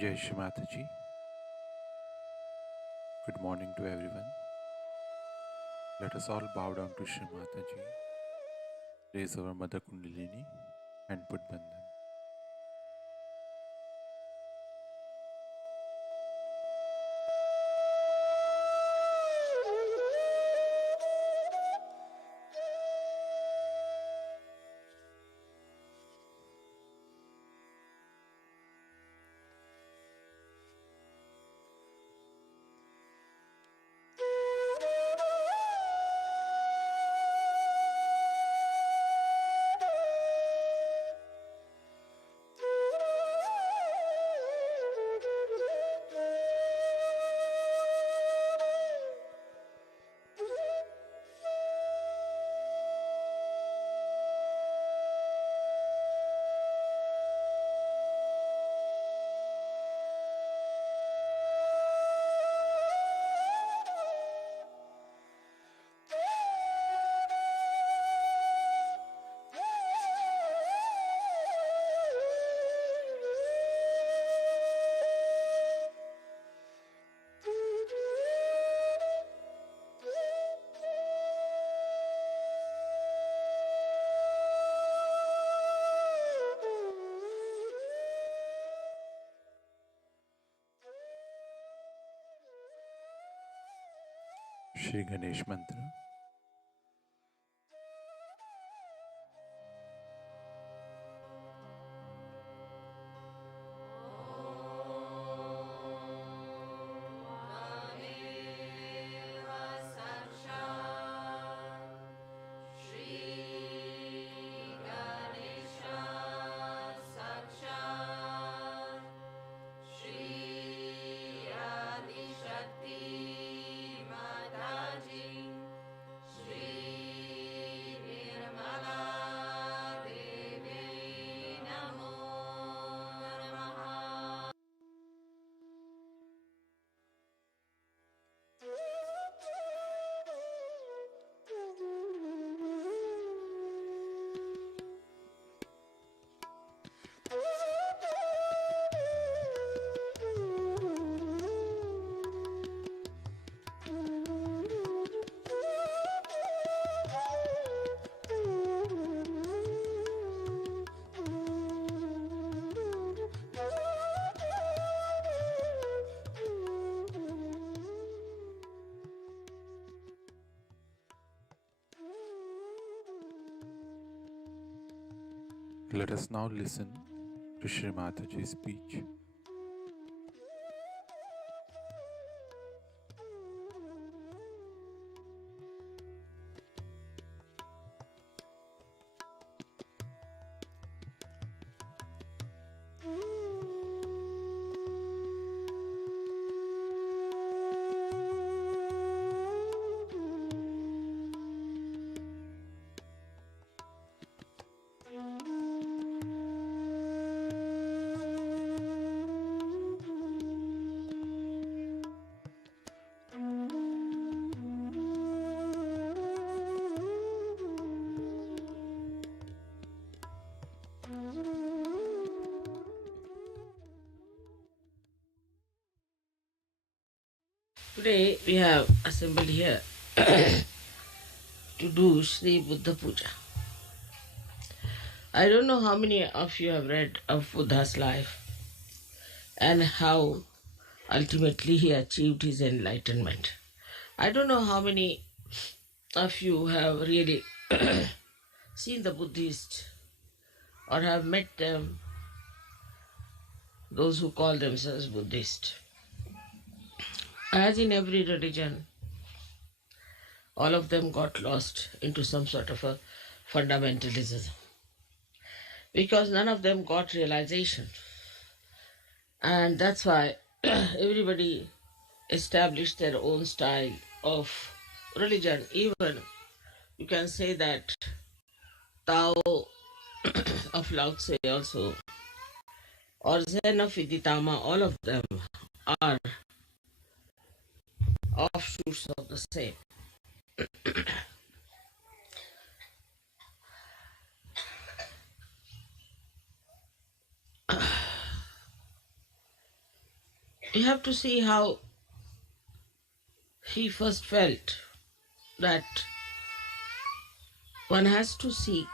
Jai Shri Mataji. Good morning to everyone. Let us all bow down to Shri Mataji, raise our Mother Kundalini and put Bandhan. Shri Ganesh Mantra. Let us now listen to Shri Mataji's speech. Today we have assembled here to do Sri Buddha Puja. I don't know how many of you have read of Buddha's life and how ultimately he achieved his enlightenment. I don't know how many of you have really seen the Buddhists or have met them, those who call themselves Buddhist. As in every religion, all of them got lost into some sort of a fundamentalism because none of them got realization. And that's why everybody established their own style of religion. Even you can say that Tao of Lao Tse also, or Zen of Viditama, all of them are offshoots of the same. you have to see how he first felt that one has to seek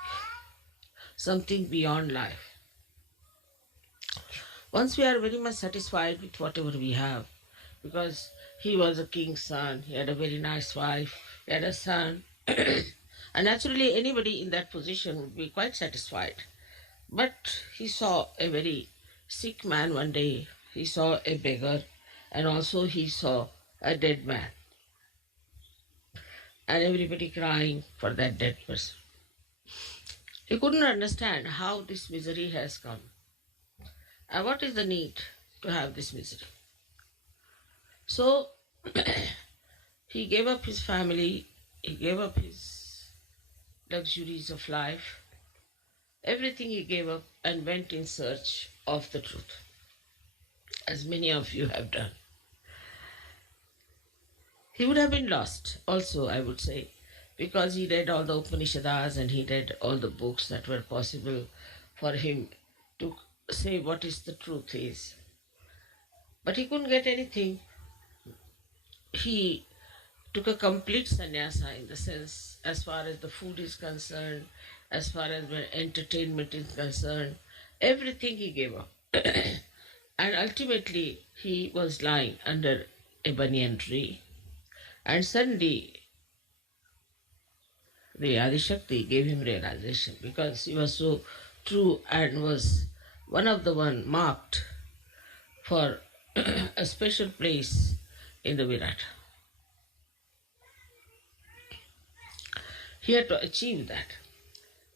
something beyond life. Once we are very much satisfied with whatever we have, because he was a king's son, he had a very nice wife, he had a son, and naturally anybody in that position would be quite satisfied. But he saw a very sick man one day, he saw a beggar, and also he saw a dead man, and everybody crying for that dead person. He couldn't understand how this misery has come. And what is the need to have this misery? So he gave up his family, he gave up his luxuries of life, everything he gave up and went in search of the truth, as many of you have done. He would have been lost also, I would say, because he read all the Upanishads and he read all the books that were possible for him to say what is the truth is. But he couldn't get anything. He took a complete sannyasa in the sense, as far as the food is concerned, as far as entertainment is concerned, everything he gave up. And ultimately he was lying under a banyan tree, and suddenly the Adishakti gave him realization, because he was so true and was one of the one marked for a special place in the Virat. He had to achieve that.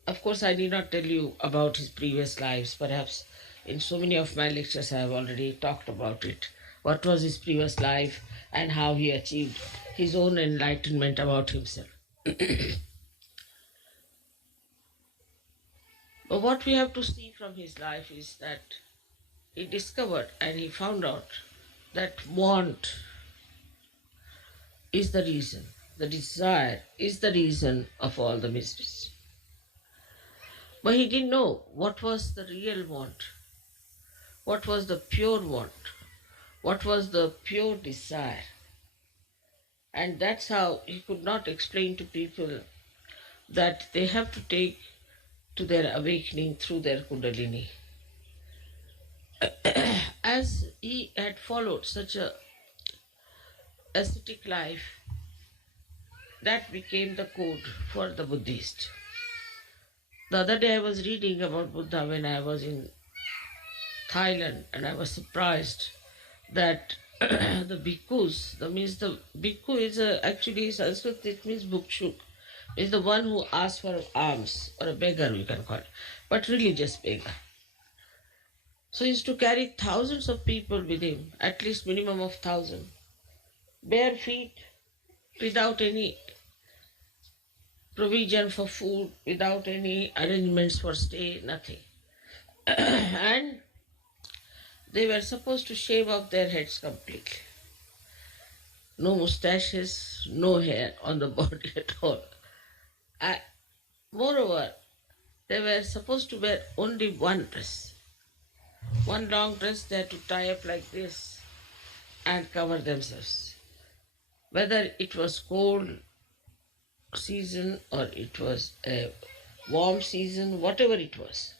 Of course, I need not tell you about his previous lives. Perhaps in so many of my lectures I have already talked about it. What was his previous life and how he achieved his own enlightenment about himself. But what we have to see from his life is that he discovered and he found out that want is the reason, the desire is the reason of all the miseries. But he didn't know what was the real want, what was the pure want, what was the pure desire. And that's how he could not explain to people that they have to take to their awakening through their Kundalini. As he had followed such a ascetic life, that became the code for the Buddhist. The other day I was reading about Buddha when I was in Thailand, and I was surprised that the bhikkhus, that means the bhikkhu is actually Sanskrit, it means bhukshuk, is the one who asks for alms, or a beggar we can call it, but religious beggar. So he used to carry thousands of people with him, at least minimum of 1,000, bare feet, without any provision for food, without any arrangements for stay, nothing. And they were supposed to shave off their heads completely. No mustaches, no hair on the body at all. Moreover, they were supposed to wear only one dress. One long dress they had to tie up like this and cover themselves. Whether it was cold season or it was a warm season, whatever it was,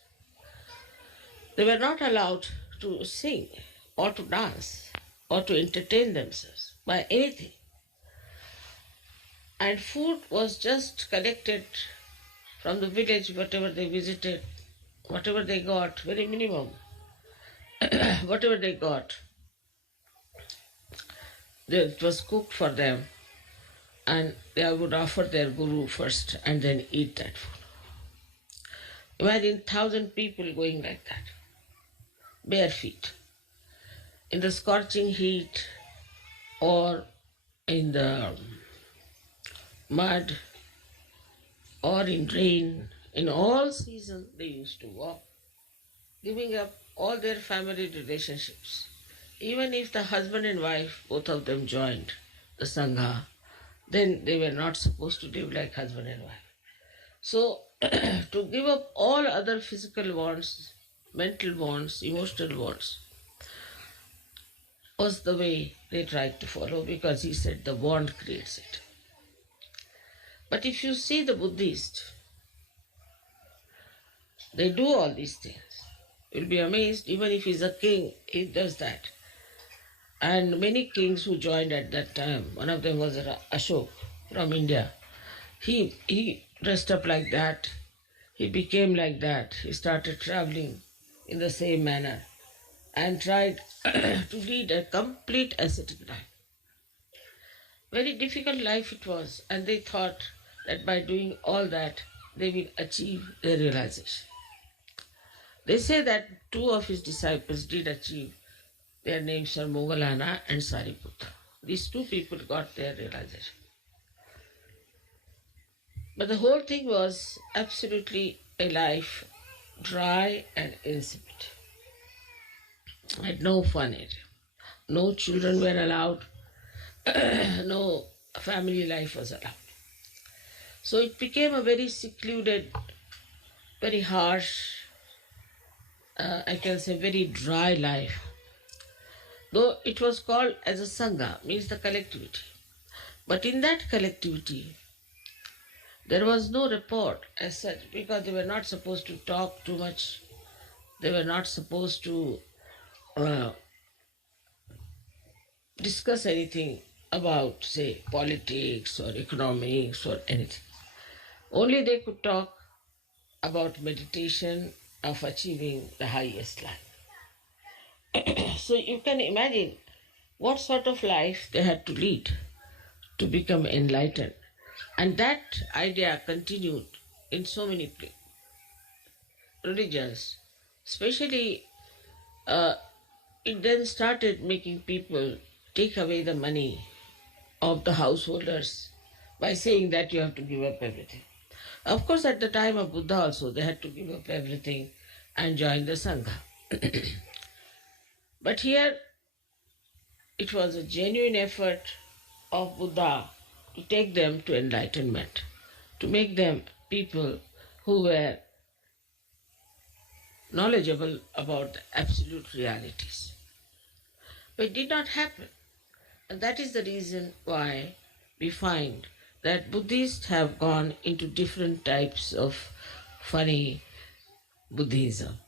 they were not allowed to sing or to dance or to entertain themselves by anything. And food was just collected from the village, whatever they visited, whatever they got, very minimum, whatever they got, it was cooked for them, and they would offer their guru first and then eat that food. Imagine 1,000 people going like that, bare feet, in the scorching heat or in the mud or in rain. In all seasons they used to walk, giving up all their family relationships. Even if the husband and wife, both of them joined the Sangha, then they were not supposed to live like husband and wife. So to give up all other physical wants, mental wants, emotional wants, was the way they tried to follow because he said the bond creates it. But if you see the Buddhists, they do all these things. You'll be amazed, even if he's a king, he does that. And many kings who joined at that time, one of them was Ashok from India. He dressed up like that. He became like that. He started traveling in the same manner and tried to lead a complete ascetic life. Very difficult life it was, and they thought that by doing all that, they will achieve their realization. They say that two of his disciples did achieve. Their names are Moggallana and Sariputta. These two people got their realization. But the whole thing was absolutely a life dry and insipid. Had no fun in it. No children were allowed. No family life was allowed. So it became a very secluded, very harsh, I can say very dry life. Though it was called as a Sangha, means the collectivity. But in that collectivity, there was no report as such because they were not supposed to talk too much. They were not supposed to discuss anything about, say, politics or economics or anything. Only they could talk about meditation of achieving the highest life. So you can imagine what sort of life they had to lead to become enlightened. And that idea continued in so many religions. Especially, it then started making people take away the money of the householders by saying that you have to give up everything. Of course, at the time of Buddha also, they had to give up everything and join the Sangha. But here, it was a genuine effort of Buddha to take them to enlightenment, to make them people who were knowledgeable about the absolute realities. But it did not happen. And that is the reason why we find that Buddhists have gone into different types of funny Buddhism.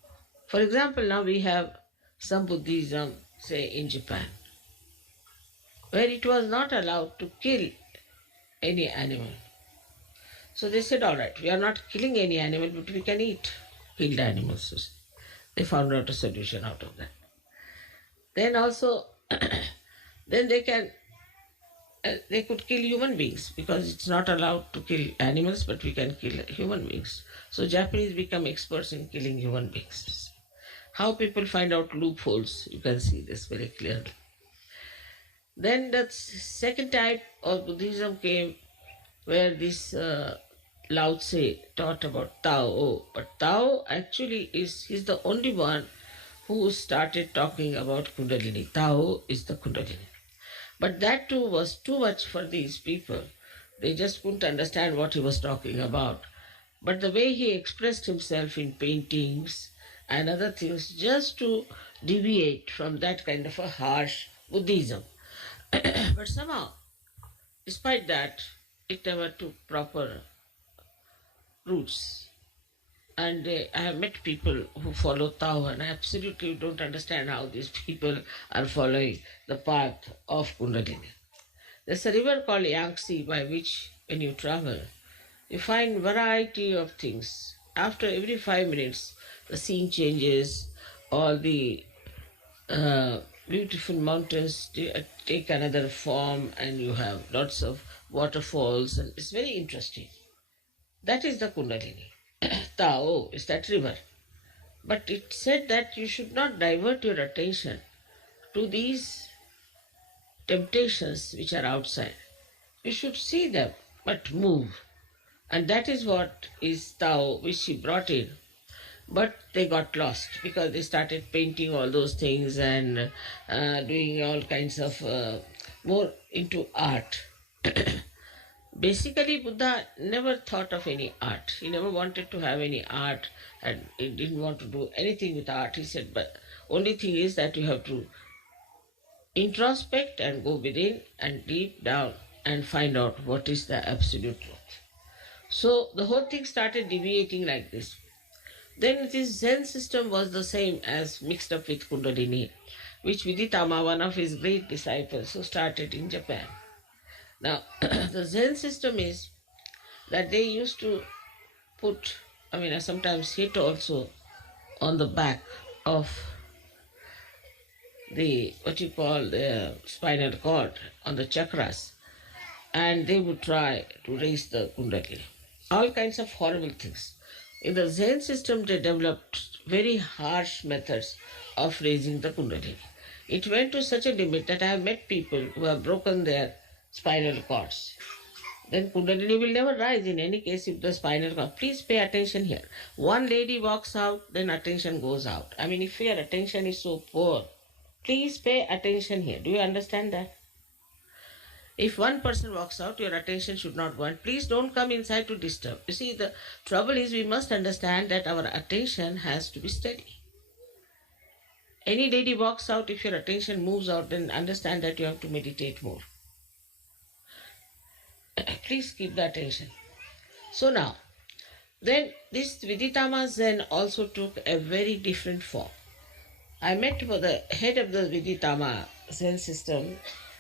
For example, now we have some Buddhism, say in Japan, where it was not allowed to kill any animal. So they said, all right, we are not killing any animal, but we can eat killed animals. They found out a solution out of that. Then also, then they could kill human beings because it's not allowed to kill animals, but we can kill human beings. So Japanese become experts in killing human beings. How people find out loopholes, you can see this very clearly. Then the second type of Buddhism came where this Lao Tse taught about Tao. But Tao actually he's the only one who started talking about Kundalini. Tao is the Kundalini. But that too was too much for these people. They just couldn't understand what he was talking about. But the way he expressed himself in paintings and other things, just to deviate from that kind of a harsh Buddhism. But somehow, despite that, it never took proper roots. And I have met people who follow Tao, and I absolutely don't understand how these people are following the path of Kundalini. There's a river called Yangtze by which, when you travel, you find variety of things. After every 5 minutes, the scene changes, all the beautiful mountains take another form, and you have lots of waterfalls, and it's very interesting. That is the Kundalini. Tao is that river. But it said that you should not divert your attention to these temptations which are outside. You should see them, but move. And that is what is Tao, which she brought in. But they got lost because they started painting all those things and doing all kinds of more into art. Basically, Buddha never thought of any art. He never wanted to have any art, and he didn't want to do anything with art. He said, but only thing is that you have to introspect and go within and deep down and find out what is the absolute truth. So the whole thing started deviating like this. Then this Zen system was the same as mixed up with Kundalini, which Viditama, one of his great disciples, who started in Japan. Now, the Zen system is that they used to put, I sometimes hit also on the back of the, what you call the spinal cord, on the chakras, and they would try to raise the Kundalini. All kinds of horrible things. In the Zen system, they developed very harsh methods of raising the Kundalini. It went to such a limit that I have met people who have broken their spinal cords. Then Kundalini will never rise in any case if the spinal cord. Please pay attention here. One lady walks out, then attention goes out. If your attention is so poor, please pay attention here. Do you understand that? If one person walks out, your attention should not go. And please don't come inside to disturb. You see, the trouble is we must understand that our attention has to be steady. Any lady walks out, if your attention moves out, then understand that you have to meditate more. Please keep the attention. So now, then this Viditama Zen also took a very different form. I met with the head of the Viditama Zen system,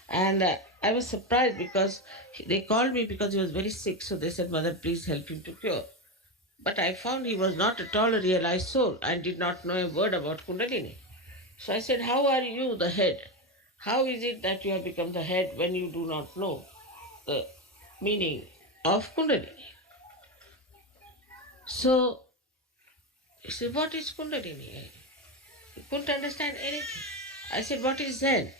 and I was surprised because they called me because he was very sick. So they said, Mother, please help him to cure. But I found he was not at all a realized soul and did not know a word about Kundalini. So I said, how are you the head? How is it that you have become the head when you do not know the meaning of Kundalini? So he said, what is Kundalini? He couldn't understand anything. I said, what is Zen?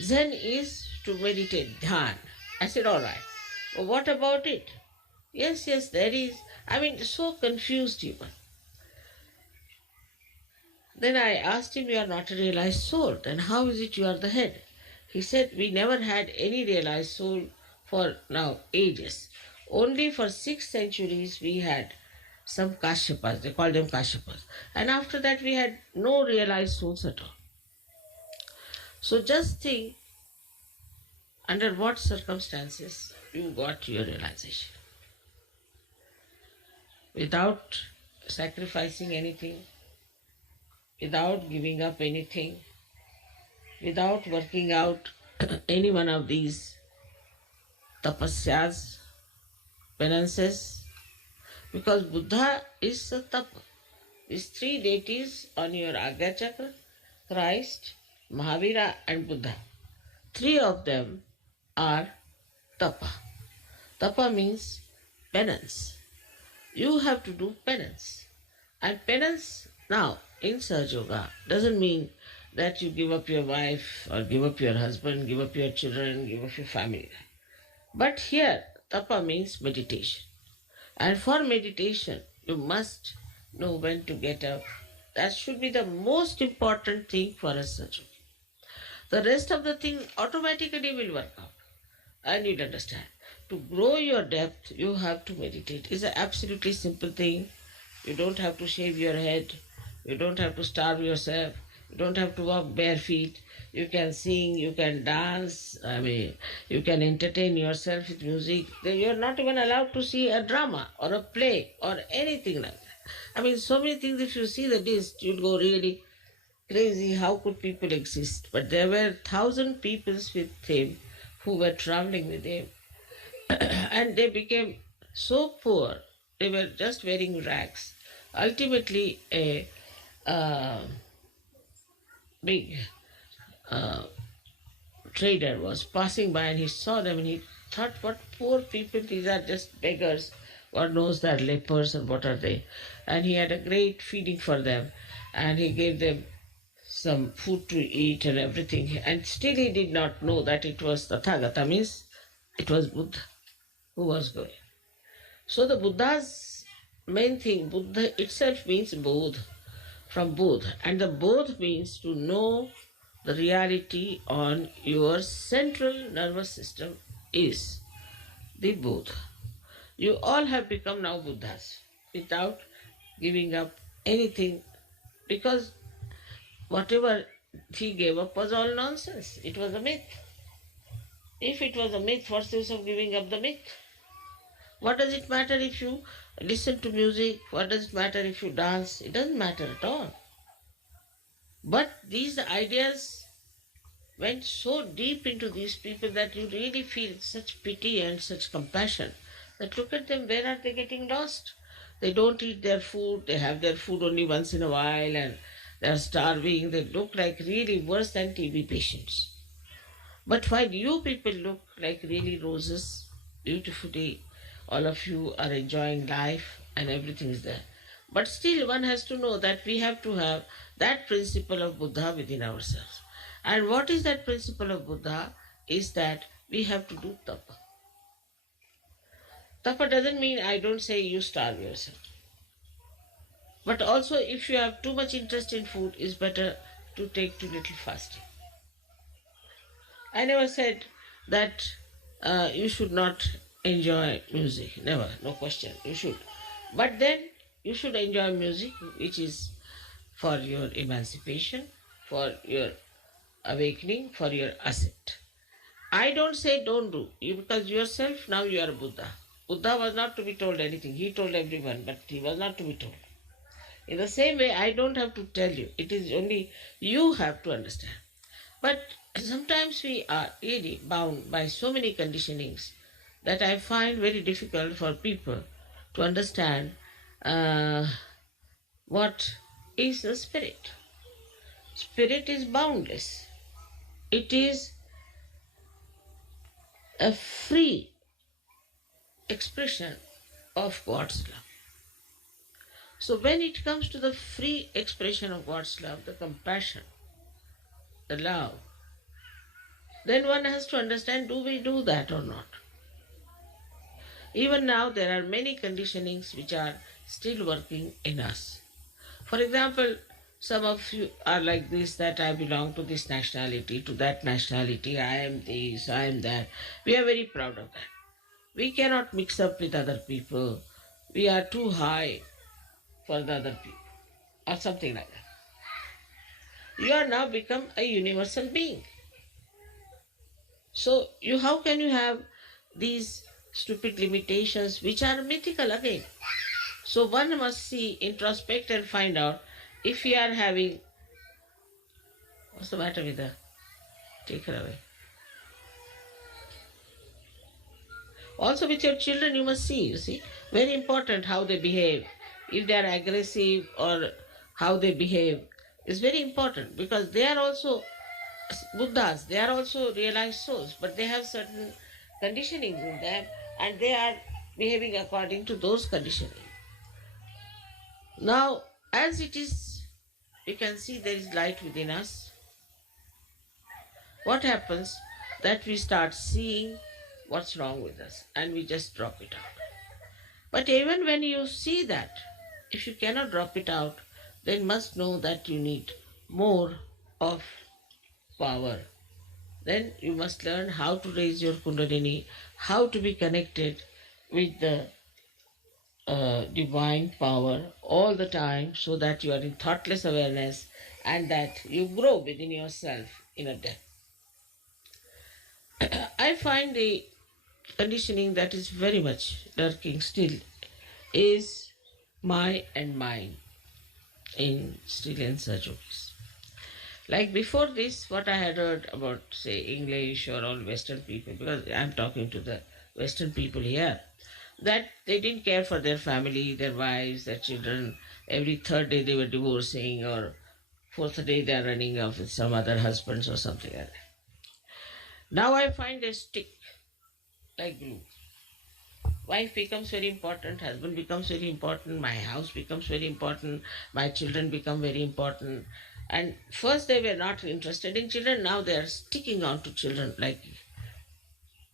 Zen is to meditate, dhyan. I said, all right. Well, what about it? Yes, there is. So confused even. Then I asked him, you are not a realized soul. Then how is it you are the head? He said, we never had any realized soul for now ages. Only for 6 centuries we had some Kashyapas, they called them Kashyapas. And after that we had no realized souls at all. So just think under what circumstances you got your realization. Without sacrificing anything, without giving up anything, without working out any one of these tapasyas, penances, because Buddha is a tapa. These 3 deities on your Agya Chakra, Christ, Mahavira and Buddha, 3 of them are tapa. Tapa means penance. You have to do penance. And penance now in Sahaja Yoga doesn't mean that you give up your wife or give up your husband, give up your children, give up your family. But here tapa means meditation. And for meditation you must know when to get up. That should be the most important thing for a Sahaja Yogi. The rest of the thing automatically will work out. And you'll understand. To grow your depth, you have to meditate. It's an absolutely simple thing. You don't have to shave your head. You don't have to starve yourself. You don't have to walk bare feet. You can sing, you can dance. You can entertain yourself with music. You're not even allowed to see a drama or a play or anything like that. So many things. If you see the list, you'll go really crazy. How could people exist? But there were 1,000 people with him who were traveling with him. And they became so poor, they were just wearing rags. Ultimately, a big trader was passing by and he saw them and he thought, what poor people, these are just beggars. God knows they're lepers and what are they. And he had a great feeding for them and he gave them some food to eat and everything. And still he did not know that it was Tathagata, means it was Buddha who was going. So the Buddha's main thing, Buddha itself means Bodh, from Bodh. And the Bodh means to know the reality on your central nervous system is the Bodh. You all have become now Buddhas without giving up anything, because whatever he gave up was all nonsense. It was a myth. If it was a myth, what's the use of giving up the myth? What does it matter if you listen to music? What does it matter if you dance? It doesn't matter at all. But these ideas went so deep into these people that you really feel such pity and such compassion that look at them, where are they getting lost? They don't eat their food, they have their food only once in a while and they are starving. They look like really worse than TB patients. But while you people look like really roses, beautifully, all of you are enjoying life and everything is there. But still, one has to know that we have to have that principle of Buddha within ourselves. And what is that principle of Buddha? Is that we have to do tapa. Tapa doesn't mean I don't say you starve yourself. But also, if you have too much interest in food, it's better to take too little fasting. I never said that you should not enjoy music. Never, no question. You should. But then you should enjoy music which is for your emancipation, for your awakening, for your ascent. I don't say don't do, you because yourself now you are a Buddha. Buddha was not to be told anything. He told everyone, but he was not to be told. In the same way, I don't have to tell you. It is only you have to understand. But sometimes we are really bound by so many conditionings that I find very difficult for people to understand what is the spirit. Spirit is boundless. It is a free expression of God's love. So when it comes to the free expression of God's love, the compassion, the love, then one has to understand, do we do that or not? Even now there are many conditionings which are still working in us. For example, some of you are like this, that I belong to this nationality, to that nationality, I am this, I am that. We are very proud of that. We cannot mix up with other people. We are too high for the other people, or something like that. You are now become a universal being. So how can you have these stupid limitations which are mythical again? So one must see, introspect and find out if we are having, what's the matter with her? Take her away. Also with your children you must see, very important how they behave. If they are aggressive or how they behave is very important, because they are also Buddhas, they are also realized souls, but they have certain conditionings in them and they are behaving according to those conditionings. Now, as it is, you can see there is light within us. What happens? That we start seeing what's wrong with us and we just drop it out. But even when you see that, if you cannot drop it out, then must know that you need more of power. Then you must learn how to raise your Kundalini, how to be connected with the divine power all the time, so that you are in thoughtless awareness and that you grow within yourself in a depth. I find the conditioning that is very much lurking still is my and mine in Sri Lanka jokes. Like before this, what I had heard about, say, English or all Western people, because I'm talking to the Western people here, that they didn't care for their family, their wives, their children. Every third day they were divorcing, or fourth day they are running off with some other husbands or something like that. Now I find they stick like glue. Wife becomes very important, husband becomes very important, my house becomes very important, my children become very important. And first they were not interested in children, now they are sticking on to children like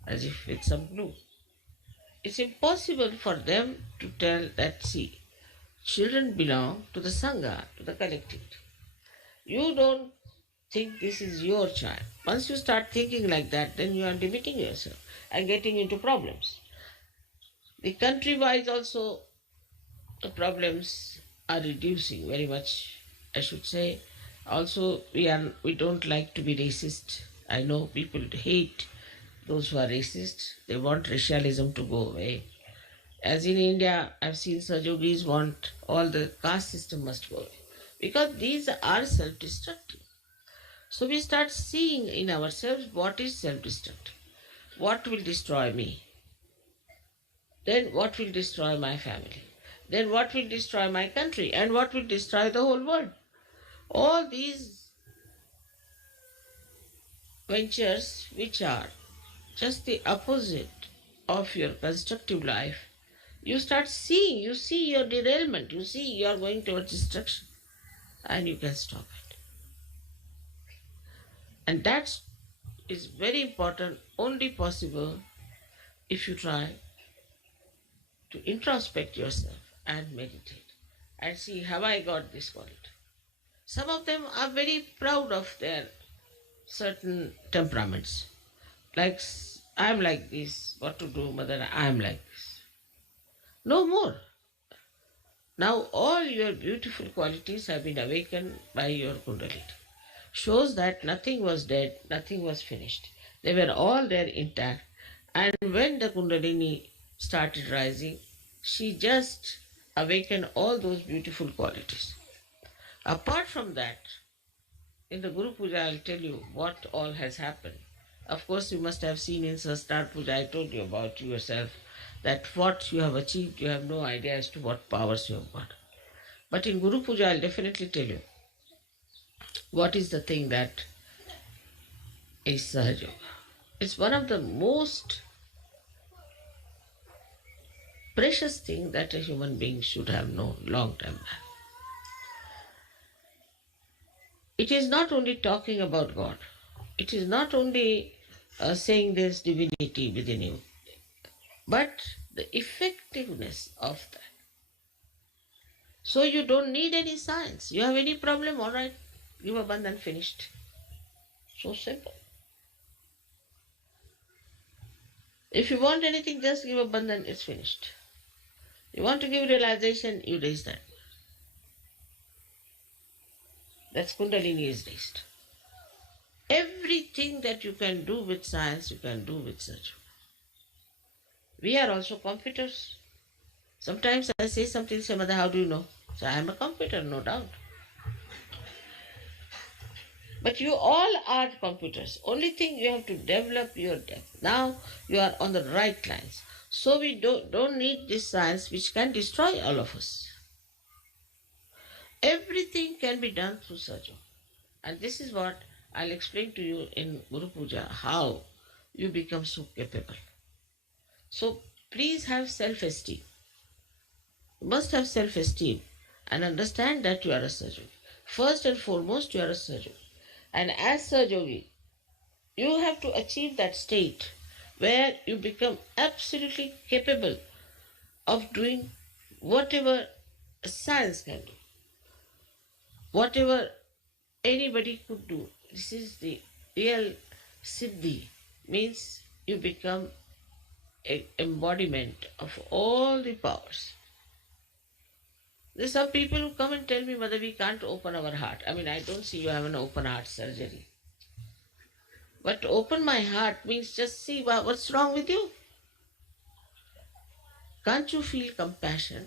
as if with some glue. It's impossible for them to tell that, see, children belong to the Sangha, to the collective. You don't think this is your child. Once you start thinking like that, then you are limiting yourself and getting into problems. The country-wise also, the problems are reducing very much, I should say. Also, we don't like to be racist. I know people hate those who are racist. They want racialism to go away. As in India, I've seen Sajogis want all the caste system must go away. Because these are self-destructive. So we start seeing in ourselves what is self-destructive. What will destroy me? Then what will destroy my family? Then what will destroy my country? And what will destroy the whole world? All these ventures, which are just the opposite of your constructive life, you start seeing, you see your derailment, you see you are going towards destruction, and you can stop it. And that is very important, only possible if you try to introspect yourself and meditate and see, have I got this quality? Some of them are very proud of their certain temperaments. Like, I'm like this, what to do, mother, I'm like this. No more. Now all your beautiful qualities have been awakened by your Kundalini. Shows that nothing was dead, nothing was finished. They were all there intact. And when the Kundalini started rising, she just awakened all those beautiful qualities. Apart from that, in the Guru Puja, I'll tell you what all has happened. Of course, you must have seen in Sastar Puja, I told you about yourself, that what you have achieved, you have no idea as to what powers you have got. But in Guru Puja, I'll definitely tell you what is the thing that is Sahaja Yoga. It's one of the most precious thing that a human being should have known long time back. It is not only talking about God. It is not only saying there's divinity within you, but the effectiveness of that. So you don't need any science. You have any problem, all right, give a bandhan, finished. So simple. If you want anything, just give a bandhan, it's finished. You want to give realization, you raise that. That's Kundalini is raised. Everything that you can do with science, you can do with search. We are also computers. Sometimes I say something, say, Mother, how do you know? So I am a computer, no doubt. But you all are computers. Only thing you have to develop your depth. Now you are on the right lines. So we don't need this science which can destroy all of us. Everything can be done through Sajo. And this is what I'll explain to you in Guru Puja, how you become so capable. So please have self-esteem. You must have self-esteem and understand that you are a Sajogi. First and foremost, you are a Sajogi. And as Sajogi, you have to achieve that state where you become absolutely capable of doing whatever science can do, whatever anybody could do. This is the real Siddhi, means you become an embodiment of all the powers. There's some people who come and tell me, Mother, we can't open our heart. I mean, I don't see you have an open heart surgery. But to open my heart means just see what's wrong with you. Can't you feel compassion?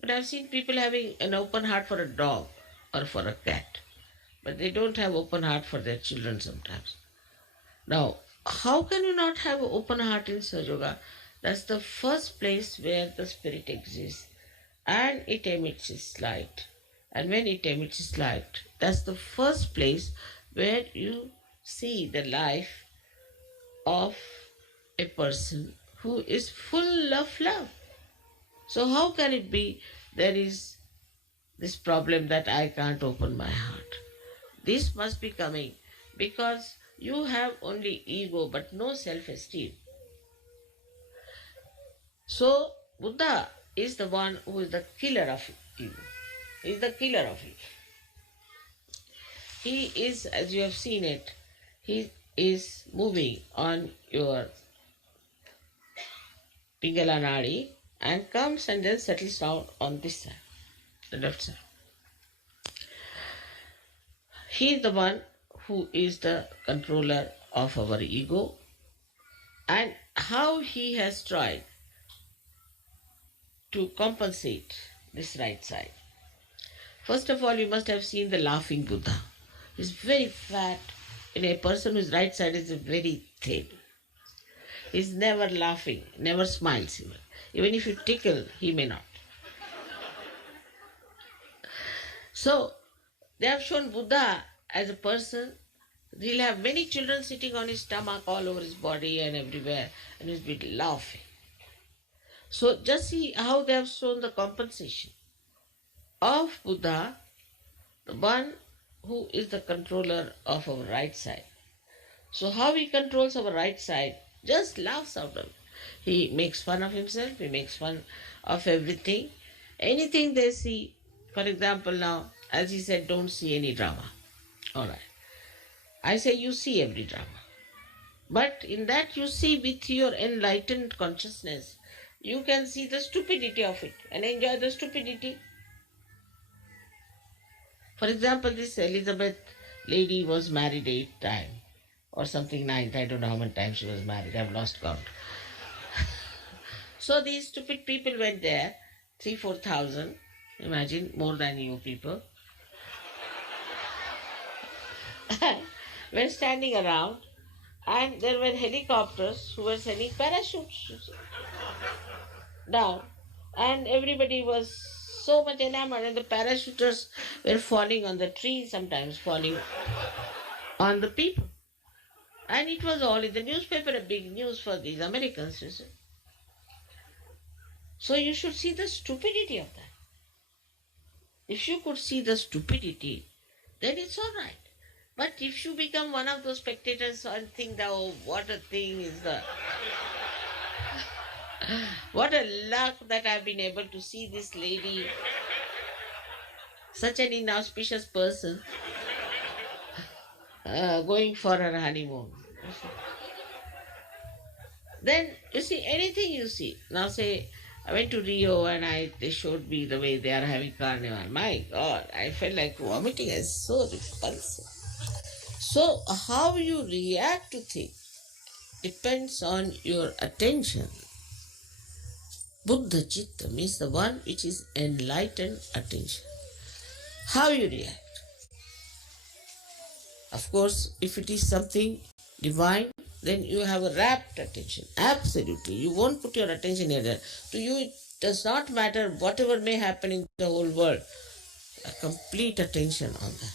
But I've seen people having an open heart for a dog or for a cat, but they don't have open heart for their children sometimes. Now, how can you not have an open heart in Sahaja Yoga? That's the first place where the spirit exists and it emits its light. And when it emits its light, that's the first place where you see the life of a person who is full of love. So how can it be there is this problem that I can't open my heart? This must be coming because you have only ego but no self-esteem. So Buddha is the one who is the killer of ego. He is the killer of ego. He is, as you have seen it, he is moving on your Pingala Nadi and comes and then settles down on this side, the left side. He is the one who is the controller of our ego, and how he has tried to compensate this right side. First of all, you must have seen the laughing Buddha. He's very fat, and a person whose right side is very thin. He's never laughing, never smiles even. Even if you tickle, he may not. So, they have shown Buddha as a person. He'll have many children sitting on his stomach all over his body and everywhere, and he'll be laughing. So, just see how they have shown the compensation of Buddha, the one who is the controller of our right side. So, how he controls our right side, just laughs out of it. He makes fun of himself, he makes fun of everything. Anything they see, for example, now, as he said, don't see any drama. All right. I say you see every drama. But in that you see with your enlightened consciousness, you can see the stupidity of it and enjoy the stupidity. For example, this Elizabeth lady was married 8 times or something, 9th. I don't know how many times she was married. I've lost count. So these stupid people went there, 3,000-4,000. Imagine, more than you people. Were standing around, and there were helicopters who were sending parachutes down, and everybody was so much enamored, and the parachuters were falling on the trees, sometimes falling on the people. And it was all in the newspaper, a big news for these Americans, you see. So you should see the stupidity of that. If you could see the stupidity, then it's all right. But if you become one of those spectators and think that, oh, what a thing is the... What a luck that I've been able to see this lady, such an inauspicious person, going for her honeymoon. Then, you see, anything you see. Now say, I went to Rio and they showed me the way they are having carnival. My God, I felt like vomiting. It's so repulsive. So, how you react to things depends on your attention. Buddha Chitta means the one which is enlightened attention. How you react. Of course, if it is something divine, then you have a rapt attention. Absolutely. You won't put your attention here. To you, it does not matter whatever may happen in the whole world. A complete attention on that.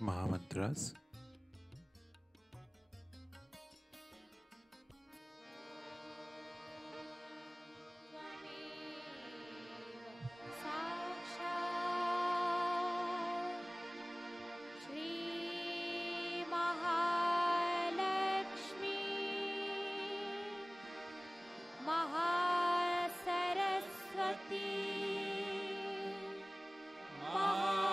Mahamantras. साक्षात् श्री महालक्ष्मी महासरस्वती महाकाली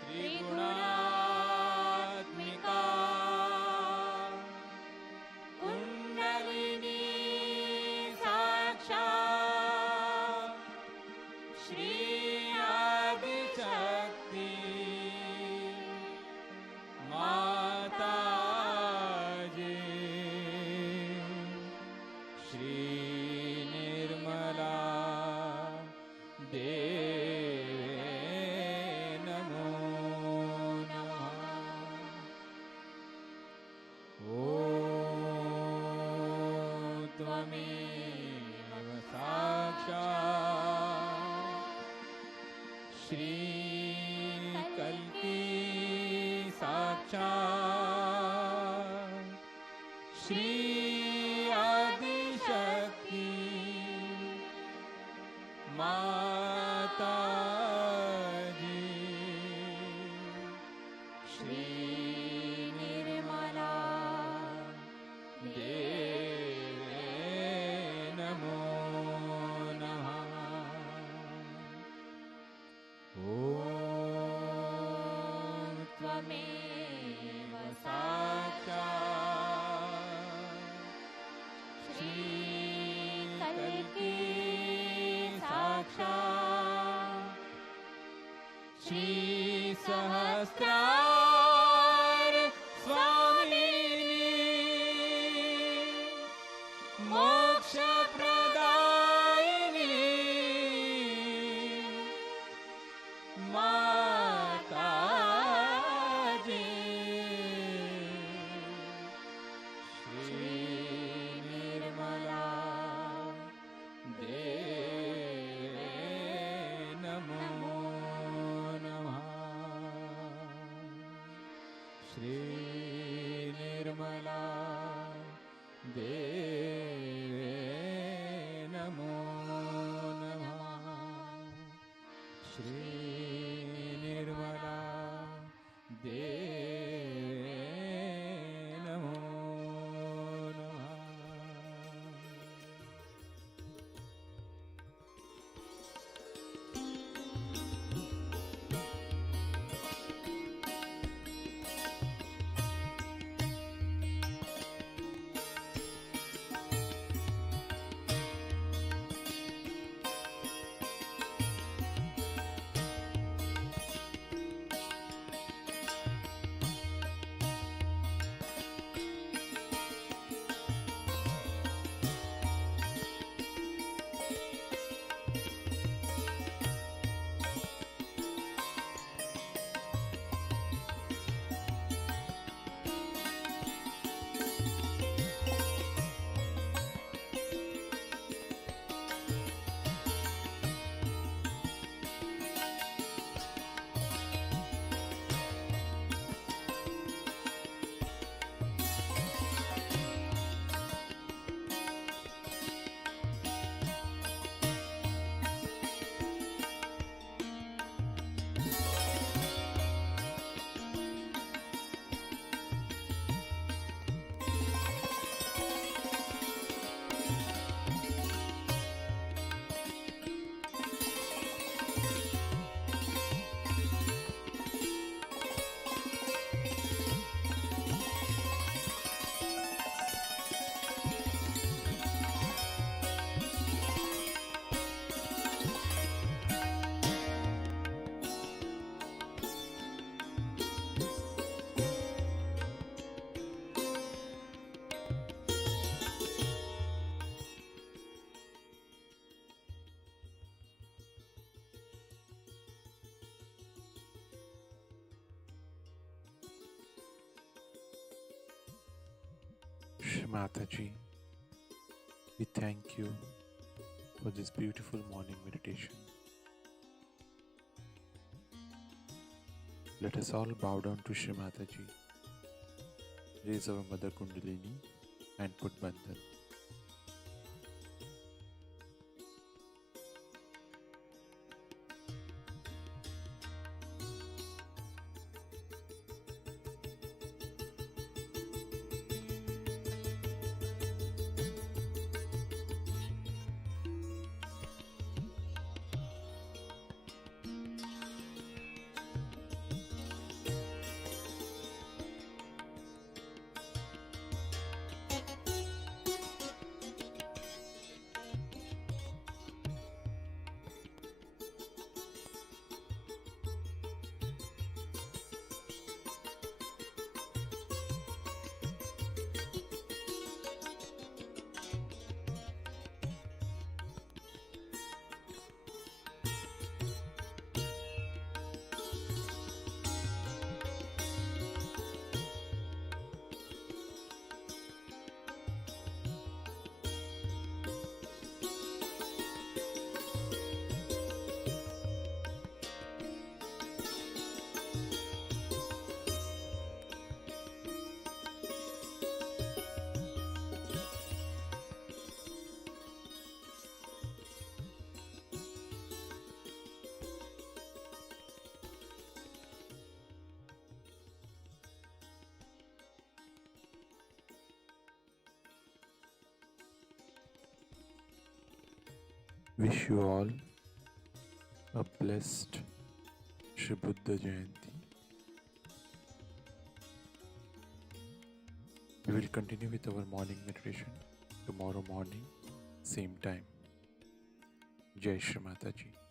त्रिगुणात्मिका कुण्डलिनी साक्षात् श्री आदिशक्ति माताजी श्री निर्मला देवे नमो नमः। ॐ त्वमेव साक्षात् श्री कल्की साक्षात् श्री आदिशक्ति माताजी श्री निर्मला देवे नमो नमः। ॐ त्वमेव साक्षात् श्री कल्की साक्षात् श्री सहस्रार स्वामिनी मोक्ष प्रदायिनी माताजी श्री निर्मला देवे नमो नमः। श्री निर्मला देवे नमो नमः। श्री निर्मला देवे नमो नमः। Shri Mataji, we thank you for this beautiful morning meditation. Let us all bow down to Shri Mataji, raise our Mother Kundalini and put Bandhan. Wish you all a blessed Shri Buddha Jayanti. We will continue with our morning meditation tomorrow morning, same time. Jai Shri Mataji.